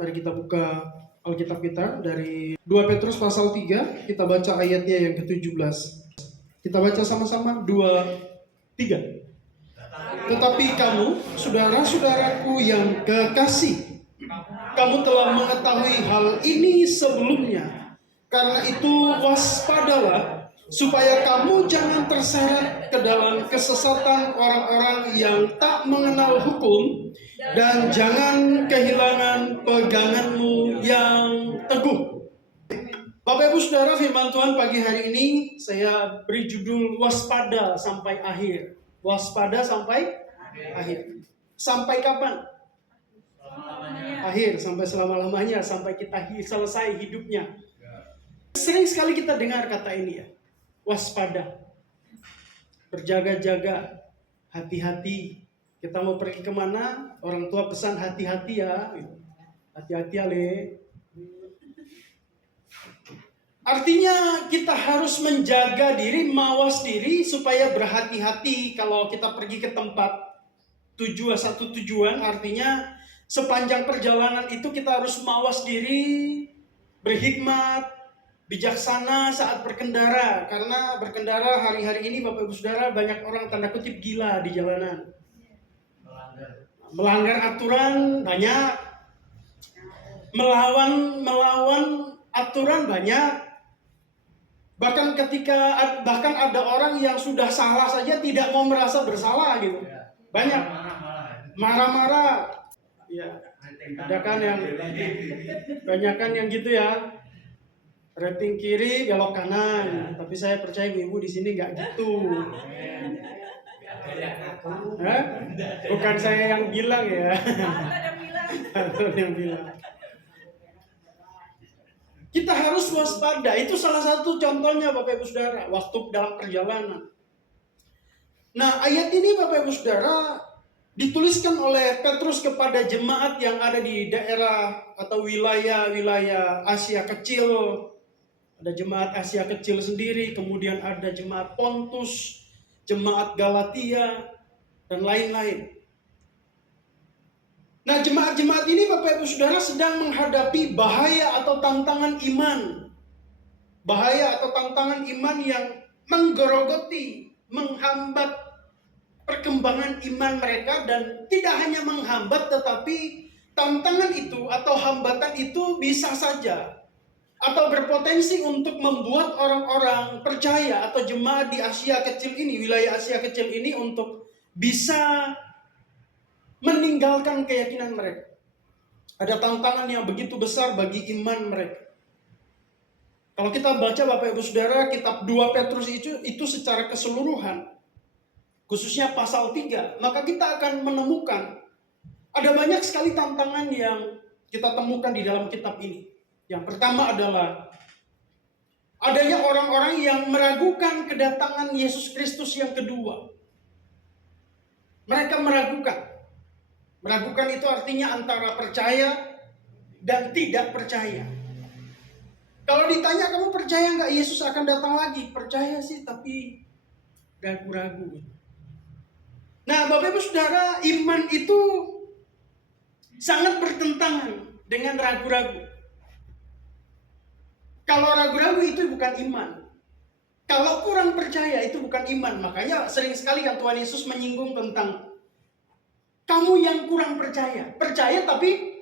Mari kita buka Alkitab kita dari 2 Petrus pasal 3, kita baca ayatnya yang ke-17. Kita baca sama-sama 2, 3. Tetapi kamu, saudara-saudaraku yang kekasih, kamu telah mengetahui hal ini sebelumnya. Karena itu waspadalah, supaya kamu jangan terseret ke dalam kesesatan orang-orang yang tak mengenal hukum, dan jangan kehilangan peganganmu yang teguh. Bapak Ibu Saudara, firman Tuhan pagi hari ini saya beri judul waspada sampai akhir. Waspada sampai akhir. Sampai kapan? Akhir, sampai selama-lamanya, sampai kita selesai hidupnya. Sering sekali kita dengar kata ini ya. Waspada, berjaga-jaga, hati-hati. Kita mau pergi kemana, orang tua pesan hati-hati ya. Hati-hati ale. Artinya kita harus menjaga diri, mawas diri supaya berhati-hati kalau kita pergi ke tempat satu tujuan. Artinya sepanjang perjalanan itu kita harus mawas diri, berhikmat, bijaksana saat berkendara. Karena berkendara hari-hari ini Bapak Ibu Saudara banyak orang tanda kutip gila di jalanan. Melanggar aturan banyak. Melawan aturan banyak. Bahkan ada orang yang sudah salah saja tidak mau merasa bersalah gitu. Banyak. Marah-marah. Ya. Ada kan yang banyakan yang gitu ya. Rating kiri, belok kanan. Tapi saya percaya ibu di sini nggak gitu. Bukan saya yang bilang ya. Ada yang bilang. Kita harus waspada. Itu salah satu contohnya Bapak Ibu Saudara. Waktu dalam perjalanan. Nah ayat ini Bapak Ibu Saudara dituliskan oleh Petrus kepada jemaat yang ada di daerah atau wilayah Asia Kecil. Ada jemaat Asia Kecil sendiri, kemudian ada jemaat Pontus, jemaat Galatia, dan lain-lain. Nah, jemaat-jemaat ini Bapak Ibu Saudara sedang menghadapi bahaya atau tantangan iman. Bahaya atau tantangan iman yang menggerogoti, menghambat perkembangan iman mereka, dan tidak hanya menghambat tetapi tantangan itu atau hambatan itu bisa saja atau berpotensi untuk membuat orang-orang percaya atau jemaat di Asia Kecil ini, wilayah Asia Kecil ini untuk bisa meninggalkan keyakinan mereka. Ada tantangan yang begitu besar bagi iman mereka. Kalau kita baca Bapak Ibu Saudara kitab 2 Petrus itu secara keseluruhan, khususnya pasal 3, maka kita akan menemukan ada banyak sekali tantangan yang kita temukan di dalam kitab ini. Yang pertama adalah adanya orang-orang yang meragukan kedatangan Yesus Kristus yang kedua. Mereka meragukan. Meragukan itu artinya antara percaya dan tidak percaya. Kalau ditanya kamu percaya nggak Yesus akan datang lagi? Percaya sih tapi ragu-ragu. Nah Bapak Ibu Saudara, iman itu sangat bertentangan dengan ragu-ragu. Kalau ragu-ragu itu bukan iman. Kalau kurang percaya itu bukan iman. Makanya sering sekali kan Tuhan Yesus menyinggung tentang kamu yang kurang percaya. Percaya tapi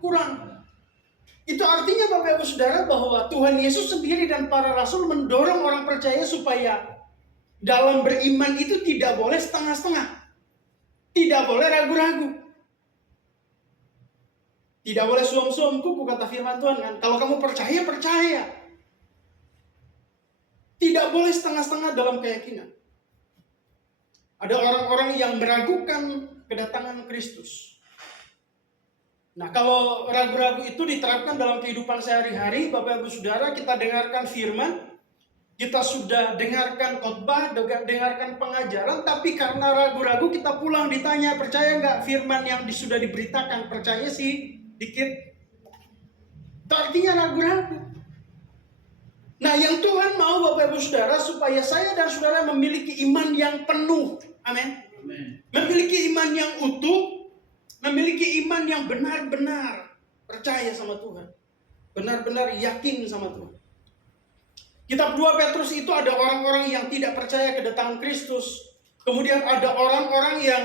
kurang. Itu artinya Bapak Ibu Saudara bahwa Tuhan Yesus sendiri dan para rasul mendorong orang percaya supaya dalam beriman itu tidak boleh setengah-setengah. Tidak boleh ragu-ragu. Tidak boleh suam-suam kuku kata firman Tuhan kan. Kalau kamu percaya, percaya. Tidak boleh setengah-setengah dalam keyakinan. Ada orang-orang yang meragukan kedatangan Kristus. Nah, kalau ragu-ragu itu diterapkan dalam kehidupan sehari-hari, Bapak Ibu Saudara, kita dengarkan firman, kita sudah dengarkan khotbah, dengarkan pengajaran, tapi karena ragu-ragu kita pulang ditanya, percaya nggak firman yang sudah diberitakan? Percaya sih, dikit. Itu artinya ragu-ragu. Nah, yang Tuhan mau Bapak Ibu Saudara supaya saya dan saudara memiliki iman yang penuh. Amin. Memiliki iman yang utuh, memiliki iman yang benar-benar. percaya sama Tuhan. Benar-benar yakin sama Tuhan. Kitab 2 Petrus itu ada orang-orang yang tidak percaya kedatangan Kristus. Kemudian ada orang-orang yang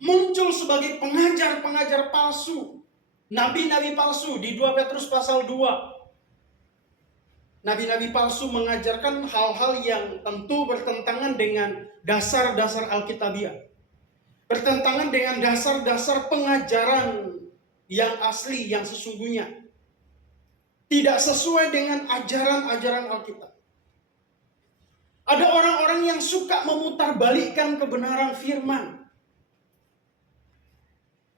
muncul sebagai pengajar-pengajar palsu. Nabi-nabi palsu di 2 Petrus pasal 2. Nabi-nabi palsu mengajarkan hal-hal yang tentu bertentangan dengan dasar-dasar Alkitabiah. Bertentangan dengan dasar-dasar pengajaran yang asli, yang sesungguhnya. Tidak sesuai dengan ajaran-ajaran Alkitab. Ada orang-orang yang suka memutarbalikkan kebenaran firman.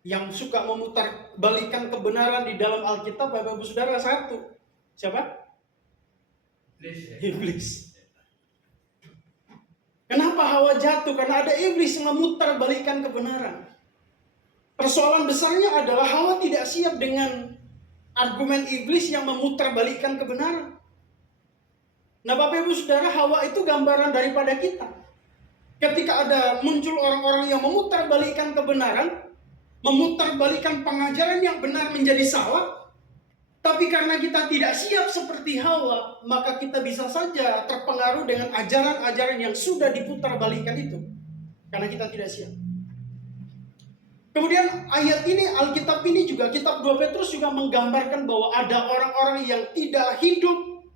Yang suka memutarbalikkan kebenaran di dalam Alkitab, Bapak Ibu Saudara, satu. Siapa? Iblis. Kenapa Hawa jatuh? Karena ada iblis yang memutarbalikkan kebenaran. Persoalan besarnya adalah Hawa tidak siap dengan argumen iblis yang memutarbalikkan kebenaran. Nah, Bapak Ibu Saudara, Hawa itu gambaran daripada kita. Ketika ada muncul orang-orang yang memutarbalikkan kebenaran, memutarbalikkan pengajaran yang benar menjadi salah, tapi karena kita tidak siap seperti Hawa, maka kita bisa saja terpengaruh dengan ajaran-ajaran yang sudah diputarbalikkan itu. Karena kita tidak siap. Kemudian ayat ini, Alkitab ini juga, kitab 2 Petrus juga menggambarkan bahwa ada orang-orang yang tidak hidup,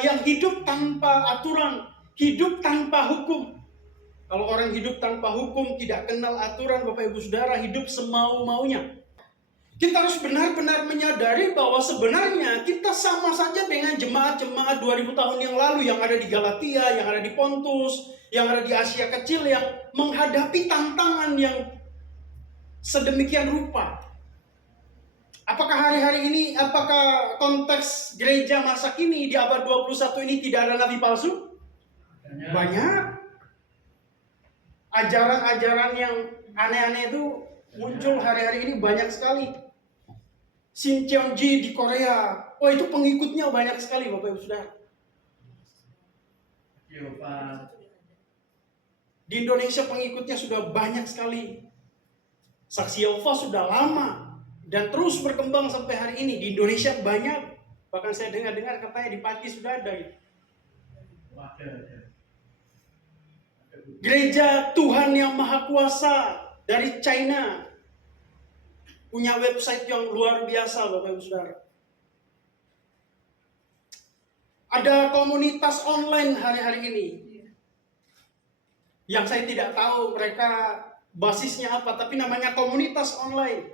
yang hidup tanpa aturan, hidup tanpa hukum. Kalau orang hidup tanpa hukum, tidak kenal aturan, Bapak Ibu Saudara, hidup semau-maunya. Kita harus benar-benar menyadari bahwa sebenarnya kita sama saja dengan jemaat-jemaat 2000 tahun yang lalu yang ada di Galatia, yang ada di Pontus, yang ada di Asia Kecil, yang menghadapi tantangan yang sedemikian rupa. Apakah hari-hari ini, apakah konteks gereja masa kini di abad 21 ini tidak ada nabi palsu? Banyak. Ajaran-ajaran yang aneh-aneh itu muncul hari-hari ini banyak sekali. Shin Cheong-ji di Korea, oh itu pengikutnya banyak sekali, Bapak Ibu Saudara. Di Indonesia pengikutnya sudah banyak sekali. Saksi Yehova sudah lama dan terus berkembang sampai hari ini. Di Indonesia banyak, bahkan saya dengar-dengar katanya di Pati sudah ada. Gereja Tuhan yang Maha Kuasa dari China punya website yang luar biasa, Bapak Ibu Saudara. Ada komunitas online hari-hari ini yang saya tidak tahu mereka basisnya apa, tapi namanya komunitas online.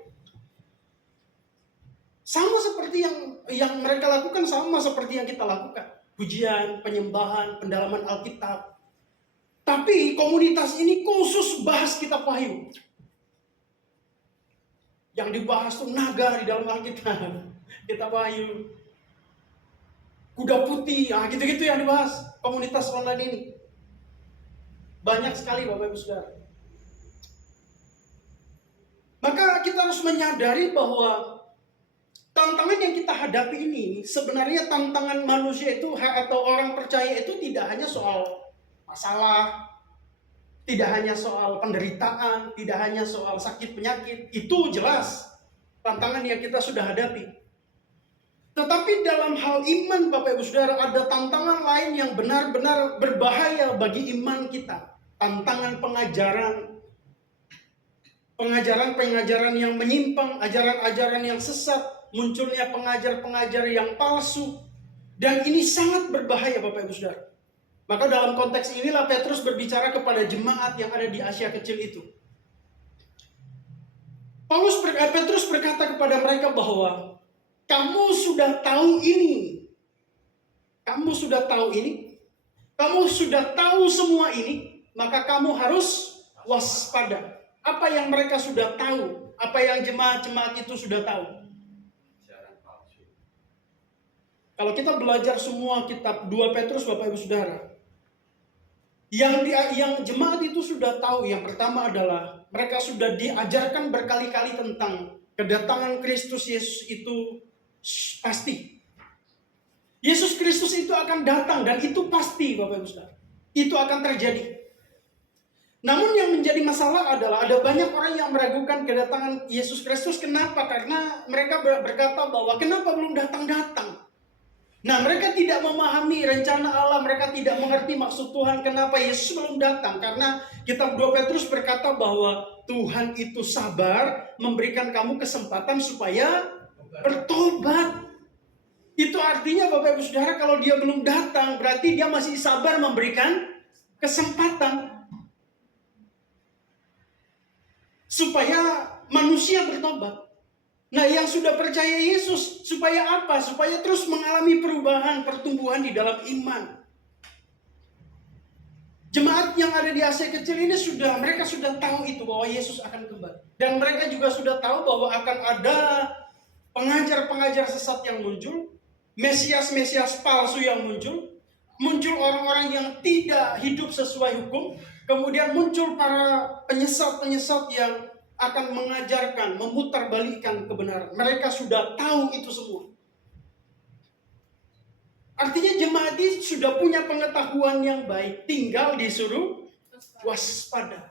Sama seperti yang mereka lakukan, sama seperti yang kita lakukan. Pujian, penyembahan, pendalaman Alkitab. Tapi komunitas ini khusus bahas kitab Wahyu. Yang dibahas tuh naga di dalam Alkitab. Kitab Wahyu. Kuda putih, gitu-gitu yang dibahas. Komunitas online ini. Banyak sekali Bapak Ibu Saudara. Maka kita harus menyadari bahwa tantangan yang kita hadapi ini sebenarnya tantangan manusia itu atau orang percaya itu tidak hanya soal masalah, tidak hanya soal penderitaan, tidak hanya soal sakit penyakit. Itu jelas tantangan yang kita sudah hadapi. Tetapi dalam hal iman Bapak Ibu Saudara ada tantangan lain yang benar-benar berbahaya bagi iman kita. Tantangan pengajaran yang menyimpang, ajaran-ajaran yang sesat, munculnya pengajar-pengajar yang palsu. Dan ini sangat berbahaya Bapak Ibu Saudara. Maka dalam konteks inilah Petrus berbicara kepada jemaat yang ada di Asia Kecil itu. Petrus berkata kepada mereka bahwa kamu sudah tahu ini. Kamu sudah tahu ini. Kamu sudah tahu semua ini. Maka kamu harus waspada. Apa yang mereka sudah tahu? Apa yang jemaat-jemaat itu sudah tahu? Kalau kita belajar semua kitab 2 Petrus Bapak Ibu Saudara, yang jemaat itu sudah tahu. Yang pertama adalah mereka sudah diajarkan berkali-kali tentang kedatangan Kristus Yesus itu pasti. Yesus Kristus itu akan datang dan itu pasti Bapak Ibu Saudara. Itu akan terjadi. Namun yang menjadi masalah adalah ada banyak orang yang meragukan kedatangan Yesus Kristus. Kenapa? Karena mereka berkata bahwa kenapa belum datang-datang. Nah, mereka tidak memahami rencana Allah, mereka tidak mengerti maksud Tuhan kenapa Yesus belum datang. Karena kitab 2 Petrus berkata bahwa Tuhan itu sabar memberikan kamu kesempatan supaya bertobat. Itu artinya Bapak Ibu Saudara, kalau dia belum datang berarti dia masih sabar memberikan kesempatan supaya manusia bertobat. Nah, yang sudah percaya Yesus supaya apa? Supaya terus mengalami perubahan, pertumbuhan di dalam iman. Jemaat yang ada di Asia kecil ini mereka sudah tahu itu bahwa Yesus akan kembali. Dan mereka juga sudah tahu bahwa akan ada pengajar-pengajar sesat yang muncul, Mesias-Mesias palsu yang muncul orang-orang yang tidak hidup sesuai hukum, kemudian muncul para penyesat-penyesat yang akan mengajarkan, memutarbalikkan kebenaran. Mereka sudah tahu itu semua. Artinya jemaat ini sudah punya pengetahuan yang baik, tinggal disuruh waspada.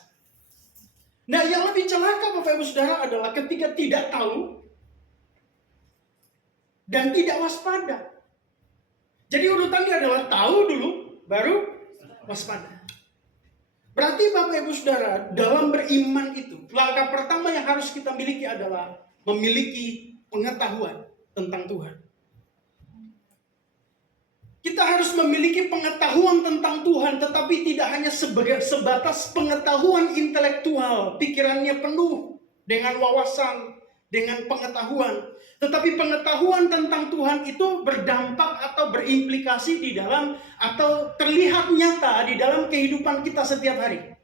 Nah, yang lebih celaka Bapak Ibu Saudara adalah ketika tidak tahu dan tidak waspada. Jadi urutannya adalah tahu dulu, baru waspada. Berarti Bapak Ibu Saudara, dalam beriman itu, langkah pertama yang harus kita miliki adalah memiliki pengetahuan tentang Tuhan. Kita harus memiliki pengetahuan tentang Tuhan, tetapi tidak hanya sebatas pengetahuan intelektual, pikirannya penuh dengan wawasan, dengan pengetahuan. Tetapi pengetahuan tentang Tuhan itu berdampak atau berimplikasi di dalam atau terlihat nyata di dalam kehidupan kita setiap hari.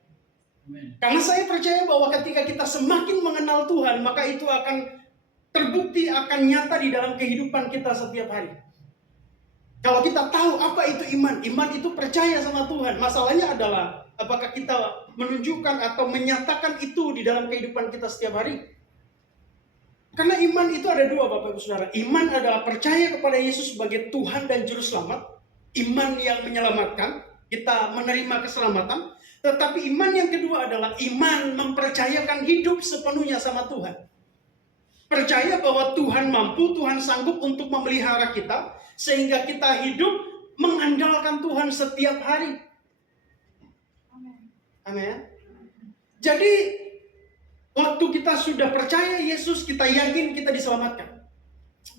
Amen. Karena saya percaya bahwa ketika kita semakin mengenal Tuhan, maka itu akan terbukti, akan nyata di dalam kehidupan kita setiap hari. Kalau kita tahu apa itu iman, iman itu percaya sama Tuhan. Masalahnya adalah apakah kita menunjukkan atau menyatakan itu di dalam kehidupan kita setiap hari. Karena iman itu ada dua Bapak Ibu Saudara. Iman adalah percaya kepada Yesus sebagai Tuhan dan Juru Selamat. Iman yang menyelamatkan, kita menerima keselamatan. Tetapi iman yang kedua adalah iman mempercayakan hidup sepenuhnya sama Tuhan. Percaya bahwa Tuhan mampu, Tuhan sanggup untuk memelihara kita. Sehingga kita hidup mengandalkan Tuhan setiap hari. Amin. Jadi waktu kita sudah percaya Yesus, kita yakin kita diselamatkan.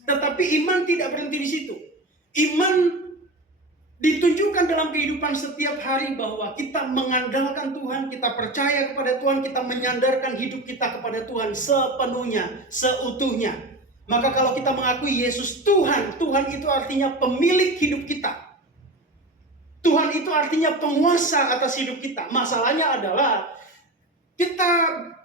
Tetapi iman tidak berhenti di situ. Iman ditunjukkan dalam kehidupan setiap hari bahwa kita mengandalkan Tuhan, kita percaya kepada Tuhan, kita menyandarkan hidup kita kepada Tuhan sepenuhnya, seutuhnya. Maka kalau kita mengakui Yesus Tuhan, Tuhan itu artinya pemilik hidup kita. Tuhan itu artinya penguasa atas hidup kita. Masalahnya adalah kita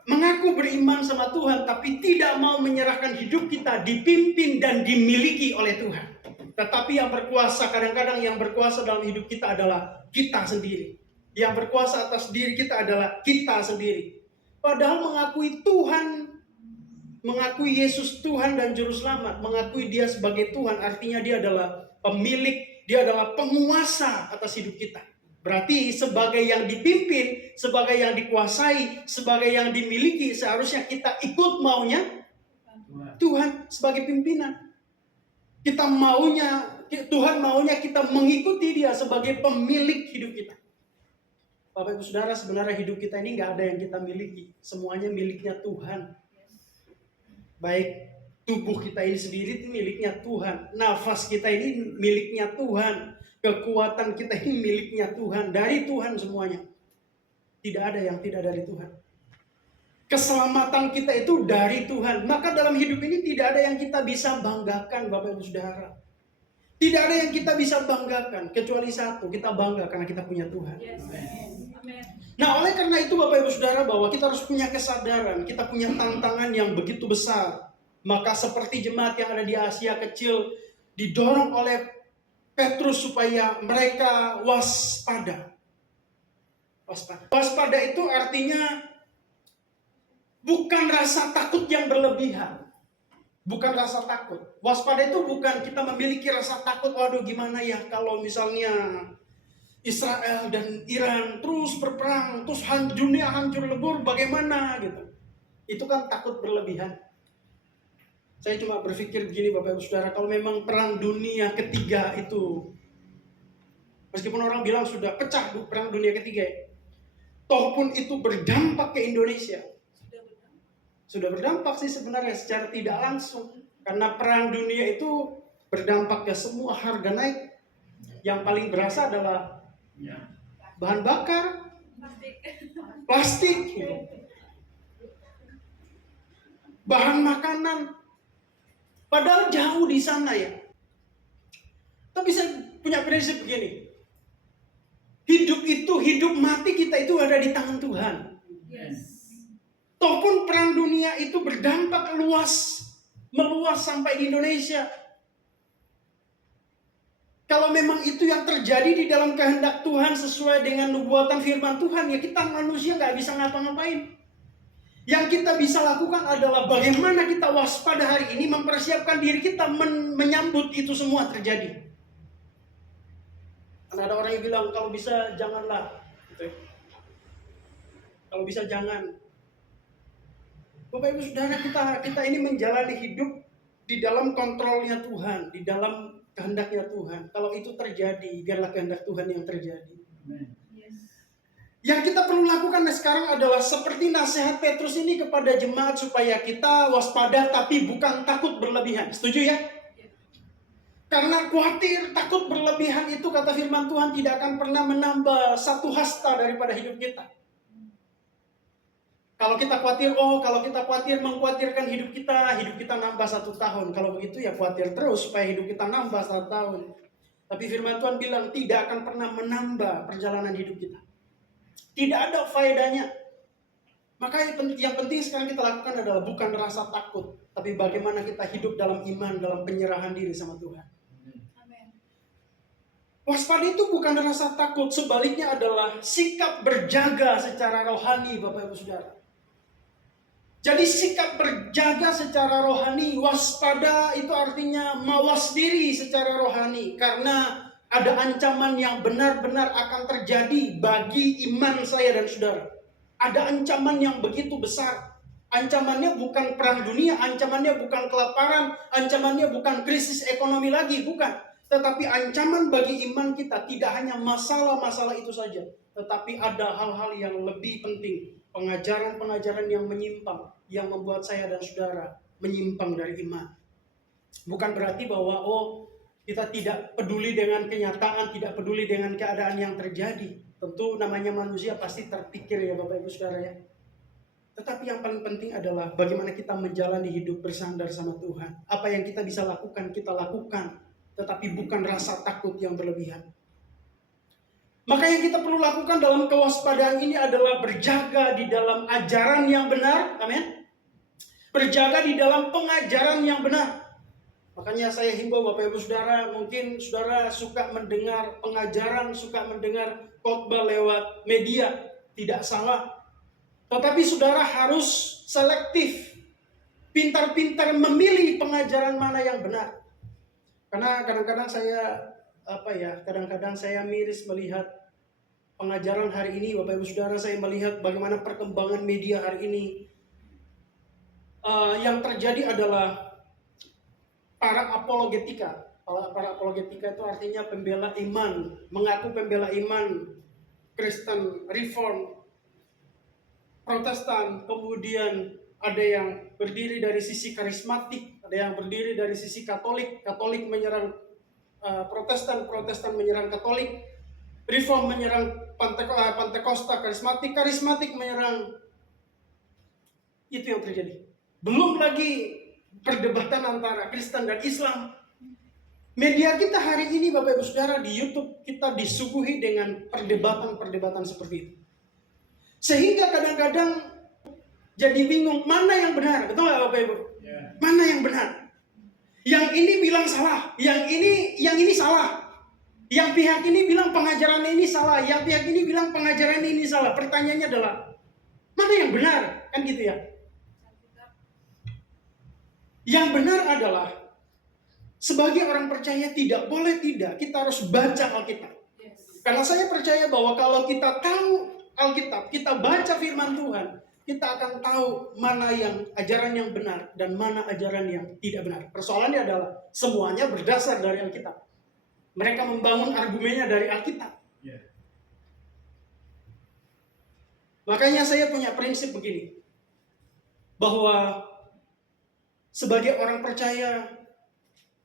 mengaku beriman sama Tuhan, tapi tidak mau menyerahkan hidup kita dipimpin dan dimiliki oleh Tuhan. Tetapi yang berkuasa, kadang-kadang yang berkuasa dalam hidup kita adalah kita sendiri. Yang berkuasa atas diri kita adalah kita sendiri. Padahal mengakui Tuhan, mengakui Yesus Tuhan dan Juru Selamat, mengakui Dia sebagai Tuhan, artinya Dia adalah pemilik, Dia adalah penguasa atas hidup kita. Berarti sebagai yang dipimpin, sebagai yang dikuasai, sebagai yang dimiliki, seharusnya kita ikut maunya Tuhan sebagai pimpinan. Tuhan maunya kita mengikuti Dia sebagai pemilik hidup kita. Bapak Ibu Saudara, sebenarnya hidup kita ini nggak ada yang kita miliki, semuanya miliknya Tuhan. Baik tubuh kita ini sendiri itu miliknya Tuhan, nafas kita ini miliknya Tuhan, kekuatan kita ini miliknya Tuhan, dari Tuhan semuanya. Tidak ada yang tidak dari Tuhan. Keselamatan kita itu dari Tuhan. Maka dalam hidup ini tidak ada yang kita bisa banggakan Bapak Ibu Saudara. Tidak ada yang kita bisa banggakan kecuali satu, kita bangga karena kita punya Tuhan. Yes. Amen. Nah, oleh karena itu Bapak Ibu Saudara, bahwa kita harus punya kesadaran, kita punya tantangan yang begitu besar. Maka seperti jemaat yang ada di Asia kecil didorong oleh Petrus supaya mereka waspada. Waspada itu artinya bukan rasa takut yang berlebihan. Bukan rasa takut. Waspada itu bukan kita memiliki rasa takut, waduh gimana ya kalau misalnya Israel dan Iran terus berperang, terus dunia hancur lebur, bagaimana gitu. Itu kan takut berlebihan. Saya cuma berpikir begini Bapak Ibu Saudara, kalau memang perang dunia ketiga itu, meskipun orang bilang sudah pecah perang dunia ketiga, toh pun itu berdampak ke Indonesia. Sudah berdampak sih sebenarnya secara tidak langsung. Karena perang dunia itu berdampak ke semua, harga naik. Yang paling berasa adalah bahan bakar, plastik, bahan makanan. Padahal jauh di sana ya. Tapi saya punya prinsip begini. Hidup itu, hidup mati kita itu ada di tangan Tuhan. Toh pun perang dunia itu berdampak luas, meluas sampai di Indonesia. Kalau memang itu yang terjadi di dalam kehendak Tuhan sesuai dengan nubuatan firman Tuhan, ya kita manusia nggak bisa ngapa-ngapain. Yang kita bisa lakukan adalah bagaimana kita waspada hari ini, mempersiapkan diri kita menyambut itu semua terjadi. Karena ada orang yang bilang kalau bisa janganlah, gitu. Kalau bisa jangan. Bapak Ibu Saudara, kita ini menjalani hidup di dalam kontrolnya Tuhan, di dalam kehendaknya Tuhan. Kalau itu terjadi, biarlah kehendak Tuhan yang terjadi. Yang kita perlu lakukan sekarang adalah seperti nasihat Petrus ini kepada jemaat, supaya kita waspada tapi bukan takut berlebihan. Setuju ya? Karena khawatir, takut berlebihan itu kata firman Tuhan tidak akan pernah menambah satu hasta daripada hidup kita. Kalau kita khawatir mengkhawatirkan hidup kita nambah 1 tahun. Kalau begitu ya khawatir terus supaya hidup kita nambah 1 tahun. Tapi firman Tuhan bilang tidak akan pernah menambah perjalanan hidup kita. Tidak ada faedahnya. Maka yang penting sekarang kita lakukan adalah bukan rasa takut, tapi bagaimana kita hidup dalam iman, dalam penyerahan diri sama Tuhan. Amen. Waspada itu bukan rasa takut, sebaliknya adalah sikap berjaga secara rohani, Bapak Ibu Saudara. Jadi sikap berjaga secara rohani, waspada itu artinya mawas diri secara rohani. Karena ada ancaman yang benar-benar akan terjadi bagi iman saya dan saudara. Ada ancaman yang begitu besar. Ancamannya bukan perang dunia, ancamannya bukan kelaparan, ancamannya bukan krisis ekonomi lagi, bukan. Tetapi ancaman bagi iman kita tidak hanya masalah-masalah itu saja. Tetapi ada hal-hal yang lebih penting. Pengajaran-pengajaran yang menyimpang, yang membuat saya dan saudara menyimpang dari iman. Bukan berarti bahwa kita tidak peduli dengan kenyataan, tidak peduli dengan keadaan yang terjadi. Tentu namanya manusia pasti terpikir ya Bapak Ibu Saudara ya. Tetapi yang paling penting adalah bagaimana kita menjalani hidup bersandar sama Tuhan. Apa yang kita bisa lakukan, kita lakukan. Tetapi bukan rasa takut yang berlebihan. Maka yang kita perlu lakukan dalam kewaspadaan ini adalah berjaga di dalam ajaran yang benar. Amin. Berjaga di dalam pengajaran yang benar. Makanya saya himbau Bapak Ibu Saudara, mungkin saudara suka mendengar pengajaran, suka mendengar khotbah lewat media, tidak salah. Tetapi saudara harus selektif, pintar-pintar memilih pengajaran mana yang benar. Karena kadang-kadang saya miris melihat pengajaran hari ini, Bapak Ibu Saudara, saya melihat bagaimana perkembangan media hari ini. Yang terjadi adalah para apologetika. Para apologetika itu artinya pembela iman, mengaku pembela iman, Kristen, Reform, Protestan, kemudian ada yang berdiri dari sisi karismatik, ada yang berdiri dari sisi Katolik, Katolik menyerang Protestan, Protestan menyerang Katolik, Reform menyerang Pantekosta, karismatik menyerang. Itu yang terjadi. Belum lagi perdebatan antara Kristen dan Islam. Media kita hari ini Bapak Ibu Saudara di YouTube kita disuguhi dengan perdebatan-perdebatan seperti itu. Sehingga kadang-kadang jadi bingung mana yang benar, betul nggak Bapak Ibu? Mana yang benar? Yang ini bilang salah, yang ini salah. Yang pihak ini bilang pengajaran ini salah, yang pihak ini bilang pengajaran ini salah. Pertanyaannya adalah mana yang benar? Kan gitu ya. Yang benar adalah sebagai orang percaya tidak boleh tidak, kita harus baca Alkitab. Karena saya percaya bahwa kalau kita tahu Alkitab, kita baca firman Tuhan, kita akan tahu mana yang ajaran yang benar dan mana ajaran yang tidak benar. Persoalannya adalah semuanya berdasar dari Alkitab. Mereka membangun argumennya dari Alkitab. Makanya saya punya prinsip begini, bahwa sebagai orang percaya,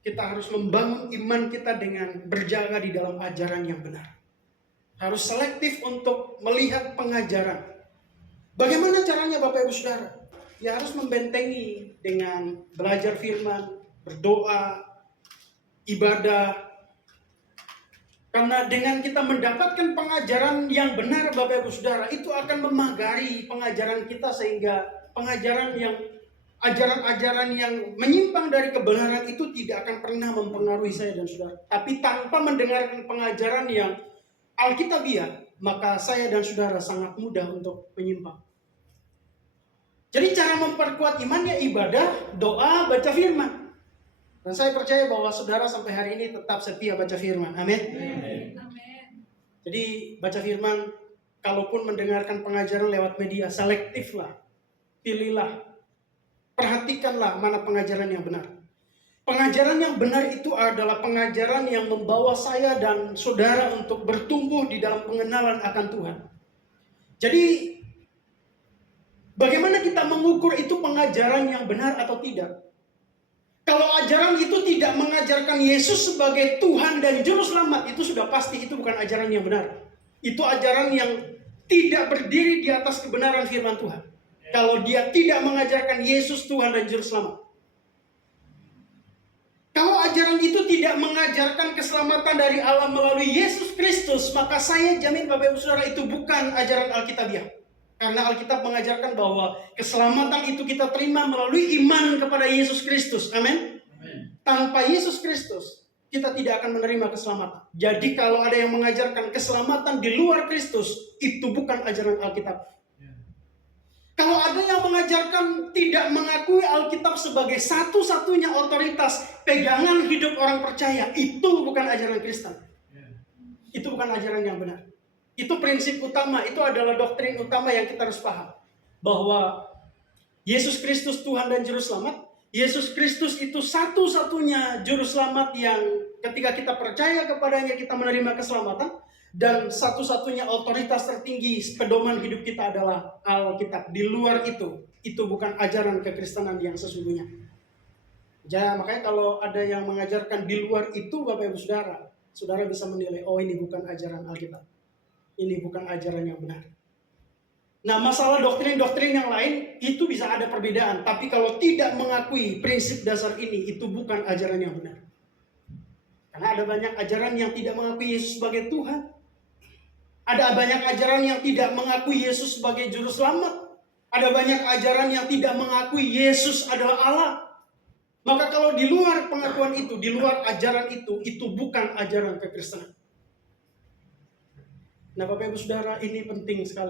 kita harus membangun iman kita dengan berjaga di dalam ajaran yang benar. Harus selektif untuk melihat pengajaran. Bagaimana caranya Bapak Ibu Saudara? Ya harus membentengi dengan belajar firman, berdoa, ibadah. Karena dengan kita mendapatkan pengajaran yang benar Bapak Ibu Saudara, itu akan memagari pengajaran kita sehingga ajaran-ajaran yang menyimpang dari kebenaran itu tidak akan pernah mempengaruhi saya dan saudara. Tapi tanpa mendengarkan pengajaran yang Alkitabiah, maka saya dan saudara sangat mudah untuk menyimpang. Jadi cara memperkuat iman ya ibadah, doa, baca firman. Dan saya percaya bahwa saudara sampai hari ini tetap setia baca firman. Amin. Jadi baca firman, kalaupun mendengarkan pengajaran lewat media, selektiflah, pilihlah, perhatikanlah mana pengajaran yang benar. Pengajaran yang benar itu adalah pengajaran yang membawa saya dan saudara untuk bertumbuh di dalam pengenalan akan Tuhan. Jadi, bagaimana kita mengukur itu pengajaran yang benar atau tidak? Kalau ajaran itu tidak mengajarkan Yesus sebagai Tuhan dan Juru Selamat, itu sudah pasti itu bukan ajaran yang benar. Itu ajaran yang tidak berdiri di atas kebenaran firman Tuhan. Kalau dia tidak mengajarkan Yesus Tuhan dan Juru Selamat. Kalau ajaran itu tidak mengajarkan keselamatan dari Allah melalui Yesus Kristus, maka saya jamin Bapak Ibu Saudara itu bukan ajaran Alkitabiah. Karena Alkitab mengajarkan bahwa keselamatan itu kita terima melalui iman kepada Yesus Kristus. Amin. Tanpa Yesus Kristus, kita tidak akan menerima keselamatan. Jadi kalau ada yang mengajarkan keselamatan di luar Kristus, itu bukan ajaran Alkitab. Kalau ada yang mengajarkan tidak mengakui Alkitab sebagai satu-satunya otoritas pegangan hidup orang percaya, itu bukan ajaran Kristen. Itu bukan ajaran yang benar. Itu prinsip utama, itu adalah doktrin utama yang kita harus paham. Bahwa Yesus Kristus Tuhan dan Juru Selamat, Yesus Kristus itu satu-satunya Juru Selamat yang ketika kita percaya kepadanya kita menerima keselamatan. Dan satu-satunya otoritas tertinggi pedoman hidup kita adalah Alkitab. Di luar itu bukan ajaran kekristenan yang sesungguhnya. Jadi makanya kalau ada yang mengajarkan di luar itu, Bapak Ibu Saudara, saudara bisa menilai, oh ini bukan ajaran Alkitab. Ini bukan ajaran yang benar. Nah, masalah doktrin-doktrin yang lain itu bisa ada perbedaan. Tapi kalau tidak mengakui prinsip dasar ini, itu bukan ajaran yang benar. Karena ada banyak ajaran yang tidak mengakui Yesus sebagai Tuhan. Ada banyak ajaran yang tidak mengakui Yesus sebagai Juru Selamat. Ada banyak ajaran yang tidak mengakui Yesus adalah Allah. Maka kalau di luar pengakuan itu, di luar ajaran itu bukan ajaran kekristenan. Nah Bapak Ibu Saudara, ini penting sekali.